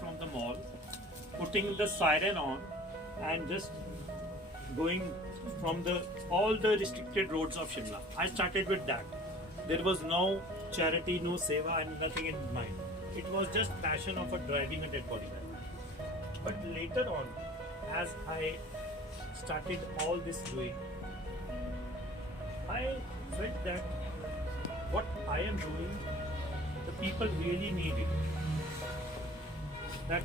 from the mall, putting the siren on, and just going from the all the restricted roads of Shimla. I started with that. There was no charity, no seva, and nothing in mind. It was just passion of a driving a dead body. But later on, as I started all this doing, I felt that what I am doing, the people really need it. That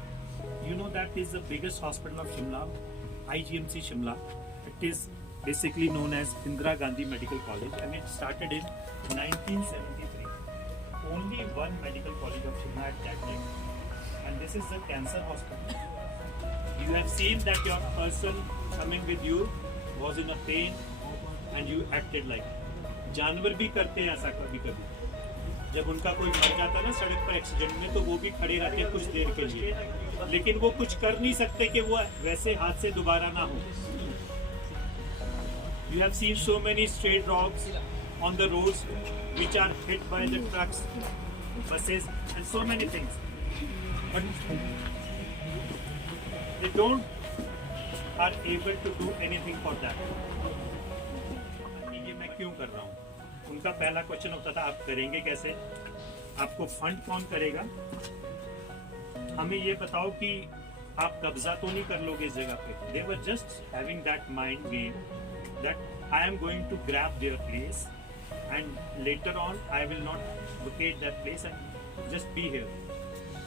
that is the biggest hospital of Shimla, IGMC Shimla. It is basically known as Indira Gandhi Medical College, and it started in 1973. Only one medical college of Shimla at that time, and this is the cancer hospital. You have seen that your person coming with you was in a pain, and you acted like. जानवर भी करते हैं ऐसा कभी कभी, जब उनका कोई मर जाता है ना सड़क पर एक्सीडेंट में, तो वो भी खड़े रहते हैं कुछ देर के लिए, लेकिन वो कुछ कर नहीं सकते कि वो वैसे हादसे दोबारा ना हो. You have seen so many stray dogs on the roads which are hit by the trucks, buses, and so many things. But they don't are able to do anything for that. ये मैं क्यों कर रहा हूँ? उनका पहला question होता था, आप करेंगे कैसे? आपको फंड कौन करेगा? हमें ये बताओ कि आप कब्जा तो नहीं कर लोगे इस जगह पे. They were just having that mind game that I am going to grab their place and later on I will not vacate that place and just be here.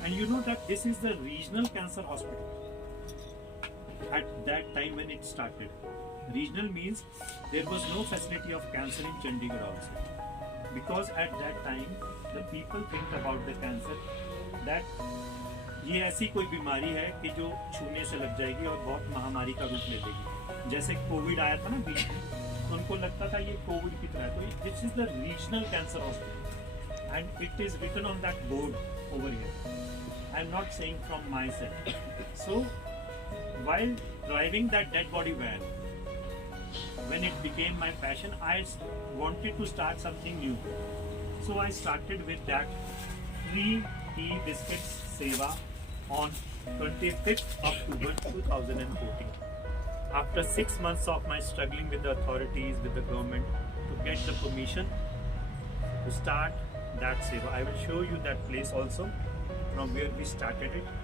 And you know that this is the regional cancer hospital at that time when it started. Regional means there was no facility of cancer in Chandigarh also, because at that time the people think about the cancer that ये ऐसी कोई बीमारी है कि जो छूने से लग जाएगी और बहुत महामारी का रूप ले लेगी. जैसे कोविड आया था ना बीच में, तो उनको लगता था ये कोविड की तरह. तो this is the regional cancer hospital and it is written on that board over here. I am not saying from myself. So while driving that dead body van, when it became my passion, I wanted to start something new. So I started with that free tea biscuits seva on 25th October 2014. After 6 months of my struggling with the authorities, with the government, to get the permission to start that seva. I will show you that place also, from where we started it,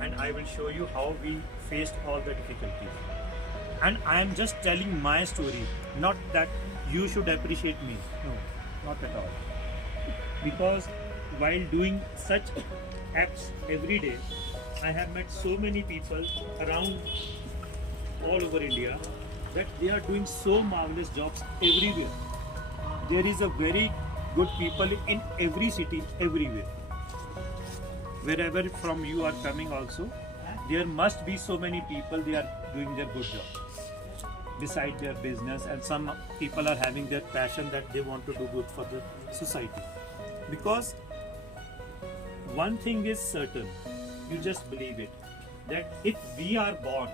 and I will show you how we faced all the difficulties. And I am just telling my story, not that you should appreciate me. No, not at all. Because while doing such acts every day, I have met so many people around all over India that they are doing so marvelous jobs everywhere. There is a very good people in every city, everywhere. Wherever from you are coming also, there must be so many people, they are doing their good job beside their business, and some people are having their passion that they want to do good for the society. Because one thing is certain, you just believe it, that if we are born,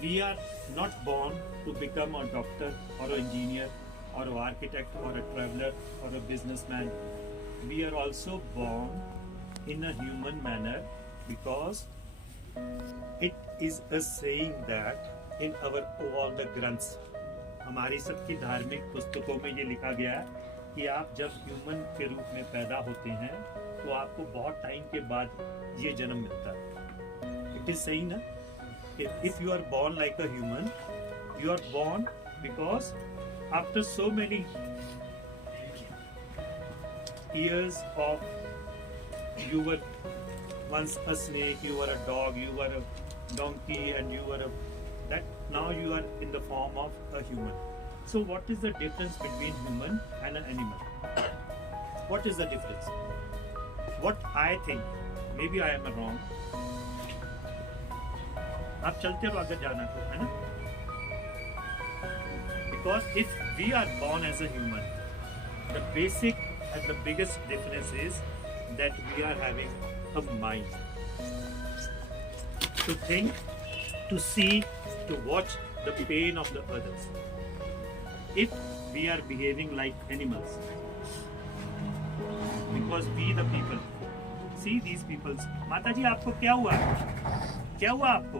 we are not born to become a doctor or an engineer or an architect or a traveler or a businessman. We are also born in a human manner, because it is a saying that in our all the granths, हमारी सबकी धार्मिक पुस्तकों में ये लिखा गया है कि आप जब ह्यूमन के रूप में पैदा होते हैं तो आपको बहुत टाइम के बाद ये जन्म मिलता है. It is saying ना, if you are born like a human, you are born because after so many years of, you were once a snake, you were a dog, you were a donkey, and you were that now you are in the form of a human. So what is the difference between human and an animal? What is the difference? What I think, maybe I am wrong. आप चलते रहो अगर जाना तो, है ना? Because if we are born as a human, the basic and the biggest difference is that we are having a mind to think, to see, to watch the pain of the others. If we are behaving like animals, because we the people See these people. माता जी आपको क्या हुआ? क्या हुआ आपको?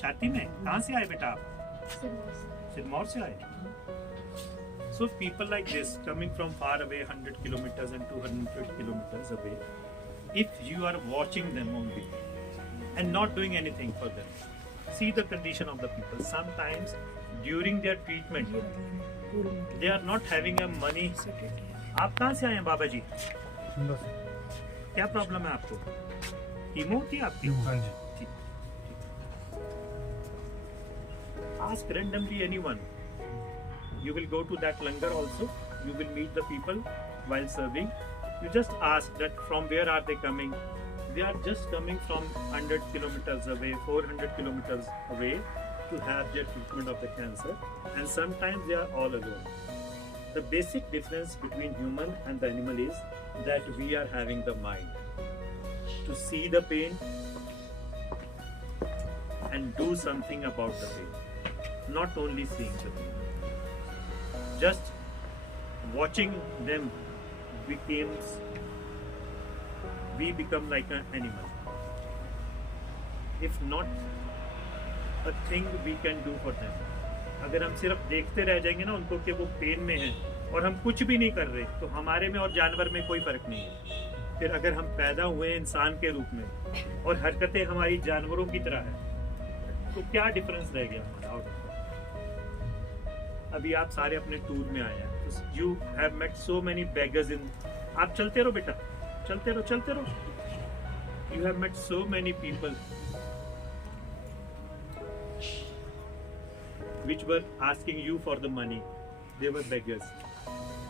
छाती में? कहाँ से आए बेटा आप? सिरमौर से आए? So people like this coming from far away, 100 kilometers and 200 kilometers away, if you are watching them only and not doing anything for them, see the condition of the people. Sometimes during their treatment, they are not having a money. आप कहाँ से आए हैं बाबा जी? क्या problem है आपको? Chemo थी आपकी? हाँ जी। Ask randomly anyone. You will go to that langar also. You will meet the people while serving. You just ask that from where are they coming? They are just coming from 100 kilometers away, 400 kilometers away to have their treatment of the cancer. And sometimes they are all alone. The basic difference between human and the animal is that we are having the mind to see the pain and do something about the pain, not only seeing the pain. Just watching them we become like an animal. If not a thing we can do for them. अगर हम सिर्फ देखते रह जाएंगे ना उनको कि वो पेन में है और हम कुछ भी नहीं कर रहे, तो हमारे में और जानवर में कोई फर्क नहीं है। फिर अगर हम पैदा हुए इंसान के रूप में और हरकतें हमारी जानवरों की तरह है, तो क्या डिफरेंस रह गया हमारा? अभी आप सारे अपने टूर में आए हैं, तो you have met so many beggars in. आप चलते रहो बेटा, चलते रहो, चलते रहो। You have met so many people which were asking you for the money. They were beggars.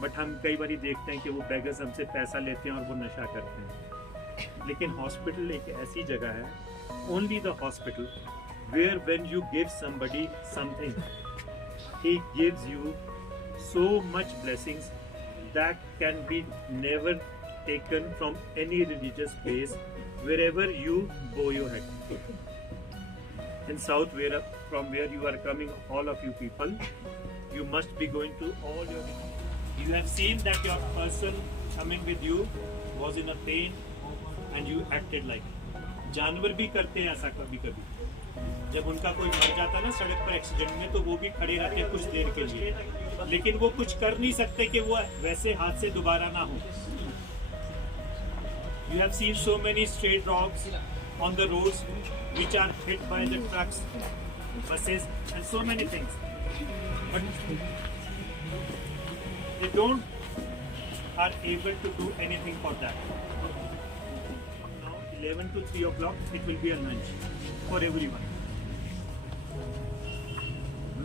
But हम कई बारी देखते हैं कि वो beggars हमसे पैसा लेते हैं और वो नशा करते हैं। लेकिन हॉस्पिटल एक ऐसी जगह है, only the hospital, where when you give somebody something, he gives you so much blessings that can be never taken from any religious place, wherever you bow your head. In South, from where you are coming, all of you people, you must be going to all your. You have seen that your person coming with you was in a pain, and you acted like it. जानवर भी करते हैं ऐसा कभी कभी। जब उनका कोई मर जाता है ना सड़क पर एक्सीडेंट में, तो वो भी खड़े रहते हैं कुछ देर के लिए, लेकिन वो कुछ कर नहीं सकते कि वो वैसे हाथ से दोबारा ना हो। You have seen so many stray dogs on the roads which are hit by the trucks, buses and so many things, but they don't are able to do anything for that. Now 11 to 3 o'clock it will be a lunch for everyone.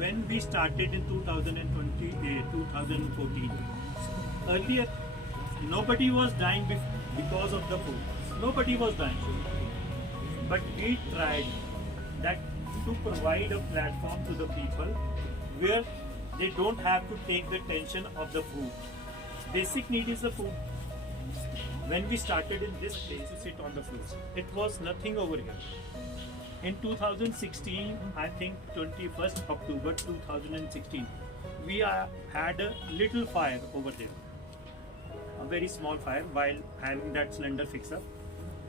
When we started in 2014, earlier nobody was dying because of the food. Nobody was dying. But we tried that to provide a platform to the people where they don't have to take the tension of the food. Basic need is the food. When we started in this place to sit on the floor, it was nothing over here. In 2016, I think 21st October 2016, we had a little fire over there. A very small fire while having that cylinder fix up.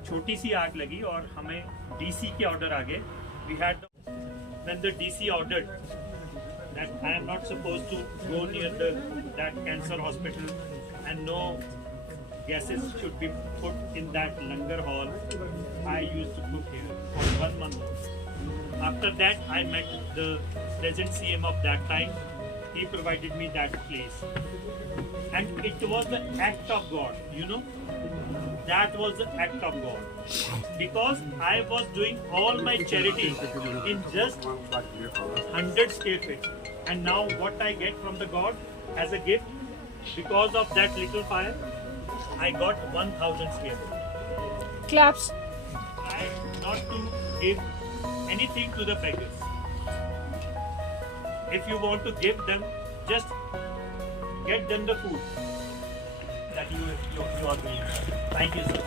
छोटी सी आग लगी और हमें DC के order आ गए. We had when the DC ordered that I am not supposed to go near that cancer hospital and no gases should be put in that langar hall. I used to cook here for 1 month. After that, I met the present CM of that time. He provided me that place, and it was the act of God. You know. That was the act of God, because I was doing all my charity in just 100 square feet, and now what I get from the God as a gift, because of that little fire, I got 1,000 square feet. Claps. I not to give anything to the beggars. If you want to give them, just get them the food that you are doing. Thank you so much.